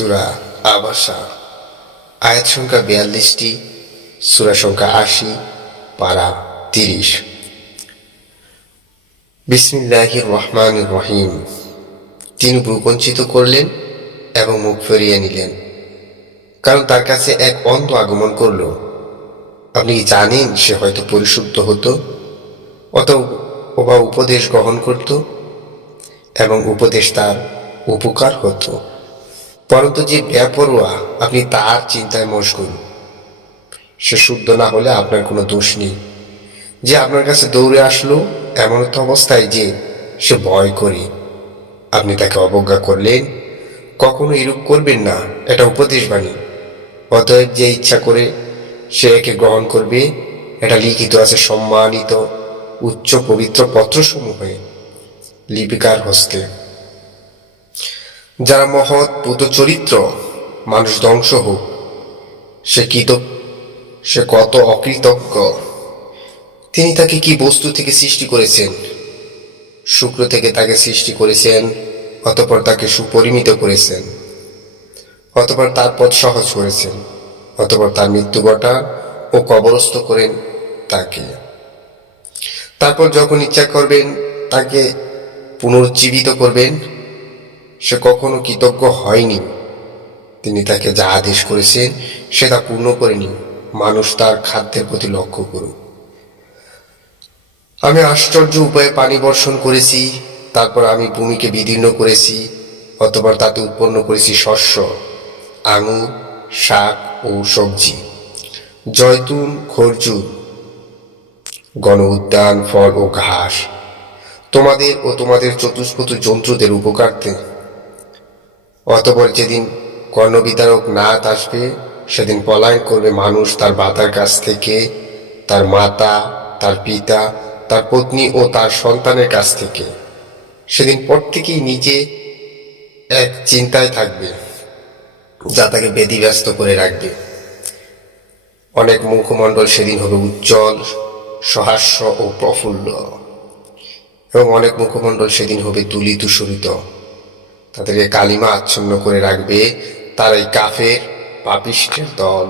সূরা আবাসা, আয়াত সংখ্যা 42টি, সূরা সংখ্যা 80, পারা 30। বিসমিল্লাহির রহমানির রহিম। তিনি ভ্রুকুঞ্চিত করলেন এবং মুখ ফিরিয়ে নিলেন, কারণ তার কাছে এক অন্ধ আগমন করল। আপনি কি জানেন সে হয়তো পরিশুদ্ধ হতো অথবা উপদেশ গ্রহণ করত এবং উপদেশ তার উপকার হতো, পরন্তু যে বেপরোয়া আপনি তার চিন্তায় মশগুল। সে শুদ্ধ না হলে আপনার কোনো দোষ নেই। যে আপনার কাছে দৌড়ে আসলো এমন তো অবস্থায় যে সে ভয় করে, আপনি তাকে অবজ্ঞা করলেন। কখনো এরূপ করবেন না, এটা উপদেশ বাণী। অতএব যে ইচ্ছা করে সে একে গ্রহণ করবে, এটা লিখিত আছে সম্মানিত উচ্চ পবিত্র পত্রসমূহে লিপিকার হস্তে। যারা মহৎ পুত চরিত্র, মানুষ ধ্বংস হোক, সে কত অকৃতজ্ঞ। তিনি তাকে কি বস্তু থেকে সৃষ্টি করেছেন? শুক্র থেকে তাকে সৃষ্টি করেছেন, অতঃপর তাকে সুপরিমিত করেছেন, অতঃপর তার পথ সহজ করেছেন, অতঃপর তার মৃত্যু ঘটান ও কবরস্থ করেন তাকে। তারপর যখন ইচ্ছা করবেন তাকে পুনরুজ্জীবিত করবেন। সে কখনো কৃতজ্ঞ হয়নি। তিনি তাকে যা আদেশ করেছেন সে তা পূর্ণ করেনি। মানুষ তার খাদ্যের প্রতি লক্ষ্য করুক। আমি আশ্চর্য উপায়ে পানি বর্ষণ করেছি, তারপর আমি ভূমিকে বিদীর্ণ করেছি, অতঃপর তাতে উৎপন্ন করেছি শস্য, আঙুর, শাক ও সবজি, জয়তুন, খরজুর, গণ উদ্যান, ফল ও ঘাস, তোমাদের ও তোমাদের চতুষ্পদ জন্তুদের উপকার্থে। অতঃপর যেদিন কর্ণবিতারক নাথ আসবে, সেদিন পলায়ন করবে মানুষ তার মাতার কাছ থেকে, তার মাতা, তার পিতা, তার পত্নী ও তার সন্তানের কাছ থেকে। সেদিন প্রত্যেকেই নিজে এক চিন্তায় থাকবে, যা তাকে ব্যতিব্যস্ত করে রাখবে। অনেক মুখমণ্ডল সেদিন হবে উজ্জ্বল, সহাস্য ও প্রফুল্ল, এবং অনেক মুখমণ্ডল সেদিন হবে তুলিধূসরিত। তাদেরকে কালিমা আচ্ছন্ন করে রাখবে, তারাই কাফের পাপিষ্ঠের দল।